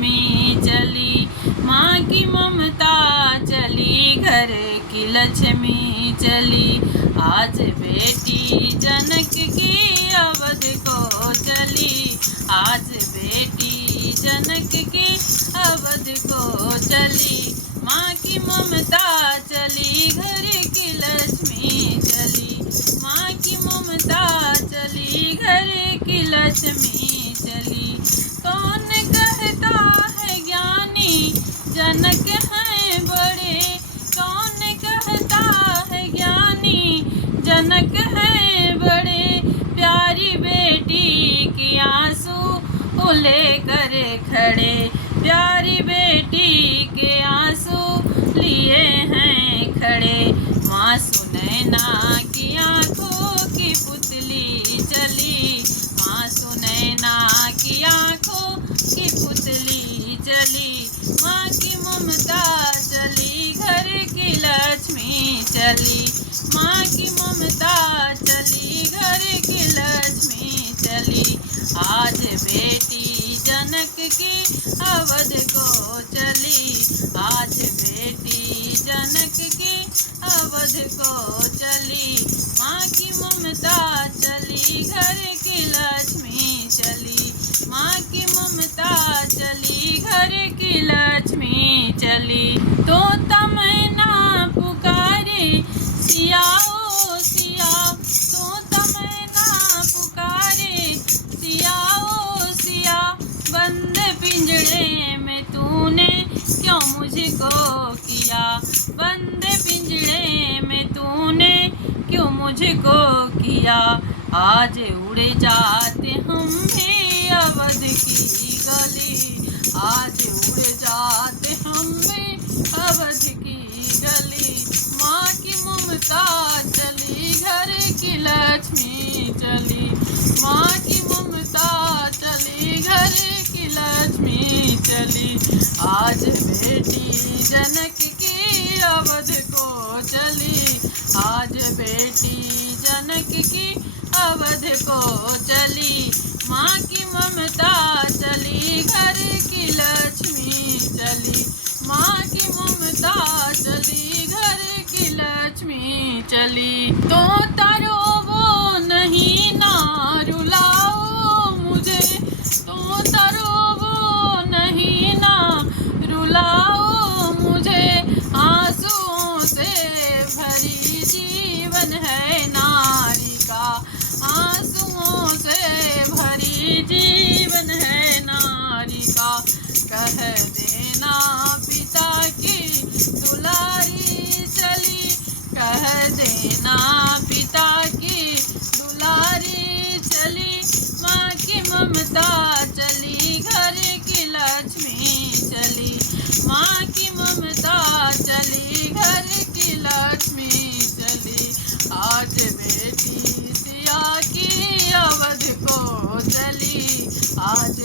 लक्ष्मी चली, माँ की ममता चली, घर की लक्ष्मी चली। आज बेटी जनक की अवध को चली, आज बेटी जनक की अवध को चली। माँ की ममता चली, घर की लक्ष्मी चली, माँ की ममता चली, घर की लक्ष्मी चली। कौन कहता है ज्ञानी जनक है बड़े, कौन कहता है ज्ञानी जनक है बड़े। प्यारी बेटी की आंसू लेकर खड़े, प्यारी बेटी के आंसू लिए हैं खड़े। माँ सुनैना की आंखों की पुतली चली, माँ सुनैना की आंखों की पुतली चली। माँ की ममता चली, घर की लक्ष्मी चली, माँ की ममता चली, घर की लक्ष्मी चली। आज बेटी जनक की अवध को चली, आज बेटी जनक की अवध को चली। माँ की ममता चली, घर की लक्ष्मी चली, माँ की ममता चली, घर की लक्ष्मी चली। तोता मैना पुकारे सिया ओ सिया, तोता मैना पुकारे सिया ओ सिया। बंद पिंजड़े में तूने क्यों मुझको किया, बंद पिंजड़े में तूने क्यों मुझको किया। आज उड़ जाते हम भी अवध की गली, आज उड़ जाते हम भी अवध की गली। माँ की ममता चली, घर की लक्ष्मी चली, माँ की ममता चली, घर की लक्ष्मी चली। आज बेटी जनक की अवध को चली, आज बेटी जनक की अवध को चली। माँ की ममता चली, घर की लक्ष्मी चली, माँ की ममता चली, घर की लक्ष्मी चली। तो तारो वो नहीं ना रुलाओ मुझे, तो तारो वो नहीं ना रुलाओ मुझे। आंसुओं से भरी जीवन है नारी का, आंसुओं से भरी जीवन है नारी का। कह देना पिता की दुलारी चली, कह देना पिता की दुलारी चली। माँ की ममता चली, घर की लक्ष्मी चली, माँ की ममता चली, घर की लक्ष्मी चली। आज बेटी सिया की अवध को चली, आज